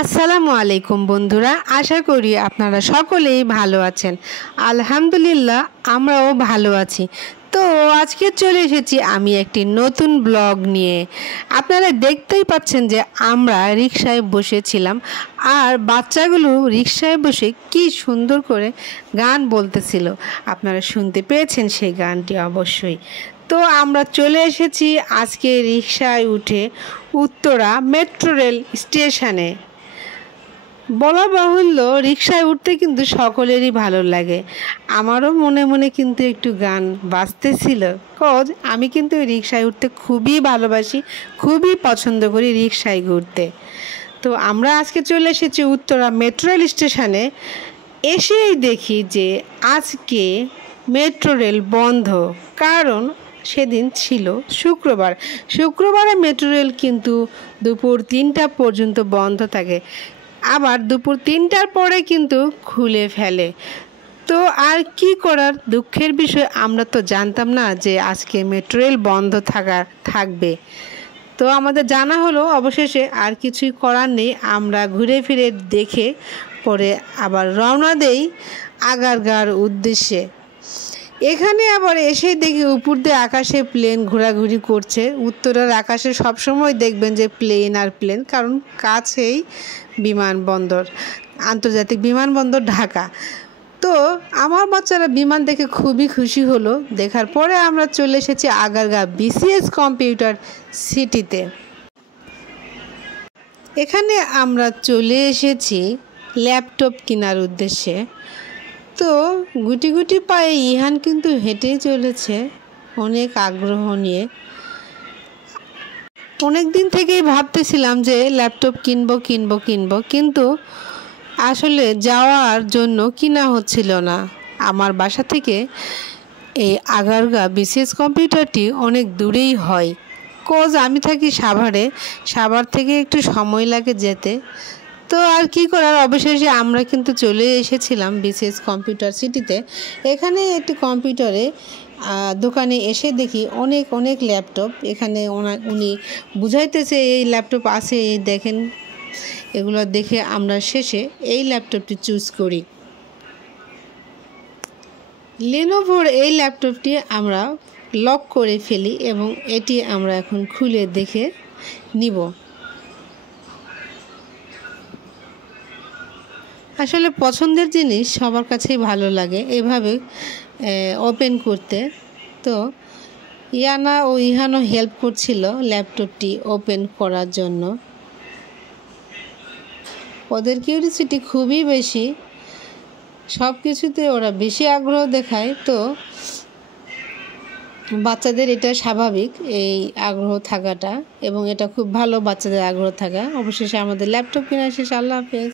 আসসালামু আলাইকুম বন্ধুরা, আশা করি আপনারা সকলেই ভালো আছেন। আলহামদুলিল্লাহ আমরাও ভালো আছি। তো আজকে চলে এসেছি আমি একটি নতুন ব্লগ নিয়ে। আপনারা দেখতেই পাচ্ছেন যে আমরা রিকশায় বসেছিলাম, আর বাচ্চাগুলো রিকশায় বসে কি সুন্দর করে গান বলতেছিল। আপনারা শুনতে পেয়েছেন সেই গানটি অবশ্যই। তো আমরা চলে এসেছি আজকে রিকশায় উঠে উত্তরা মেট্রো রেল স্টেশনে। বলা বাহুল্য, রিকশায় উঠতে কিন্তু সকলেরই ভালো লাগে। আমারও মনে মনে কিন্তু একটু গান বাজতেছিল, কজ আমি কিন্তু রিকশায় উঠতে খুবই ভালোবাসি, খুবই পছন্দ করি রিকশায় ঘুরতে। তো আমরা আজকে চলে এসেছি উত্তরা মেট্রো রেল স্টেশনে। এসেই দেখি যে আজকে মেট্রো রেল বন্ধ, কারণ সেদিন ছিল শুক্রবার। শুক্রবারে মেট্রো রেল কিন্তু দুপুর 3টা পর্যন্ত বন্ধ থাকে, আবার দুপুর 3টার পরে কিন্তু খুলে ফেলে। তো আর কি করার, দুঃখের বিষয় আমরা তো জানতাম না যে আজকে মেট্রো রেল বন্ধ থাকবে। তো আমাদের জানা হলো, অবশেষে আর কিছুই করার নেই, আমরা ঘুরে ফিরে দেখে পরে আবার রওনা দেই আগারগাঁর উদ্দেশ্যে। এখানে আবার এসে দেখি উপর দিয়ে আকাশে প্লেন ঘোরাঘুরি করছে। উত্তরের আকাশে সবসময় দেখবেন যে প্লেন আর প্লেন, কারণ কাছেই বিমানবন্দর, আন্তর্জাতিক বিমানবন্দর ঢাকা। তো আমার বাচ্চারা বিমান দেখে খুবই খুশি হলো। দেখার পরে আমরা চলে এসেছি আগারগাঁ বিসিএস কম্পিউটার সিটিতে। এখানে আমরা চলে এসেছি ল্যাপটপ কেনার উদ্দেশ্যে। তো গুটি গুটি পায়ে ইহান কিন্তু হেঁটেই চলেছে অনেক আগ্রহ নিয়ে। অনেক দিন থেকেই ভাবতেছিলাম যে ল্যাপটপ কিনবো, কিন্তু আসলে যাওয়ার জন্য কিনা হচ্ছিল না। আমার বাসা থেকে এই আগারগাঁ বিসিএস কম্পিউটারটি অনেক দূরেই হয়, কজ আমি থাকি সাভার থেকে একটু সময় লাগে যেতে। তো আর কি করার, অবশেষে আমরা কিন্তু চলে এসেছিলাম বিসিএস কম্পিউটার সিটিতে। এখানে একটি কম্পিউটারে দোকানে এসে দেখি অনেক ল্যাপটপ। এখানে উনি বুঝাইতেছে এই ল্যাপটপ আছে, এই দেখেন। এগুলো দেখে আমরা শেষে এই ল্যাপটপটি চুজ করি। লেনোভোর এই ল্যাপটপটি আমরা লক করে ফেলি এবং এটি আমরা এখন খুলে দেখে নিব। আসলে পছন্দের জিনিস সবার কাছেই ভালো লাগে এভাবে ওপেন করতে। তো ইয়ানা ও ইহানও হেল্প করছিল ল্যাপটপটি ওপেন করার জন্য। ওদের কিউরিসিটি খুবই বেশি, সব কিছুতে ওরা বেশি আগ্রহ দেখায়। তো বাচ্চাদের এটা স্বাভাবিক, এই আগ্রহ থাকাটা, এবং এটা খুব ভালো বাচ্চাদের আগ্রহ থাকা। অবশেষে আমাদের ল্যাপটপ কেনা শেষ। আল্লাহ হাফেজ।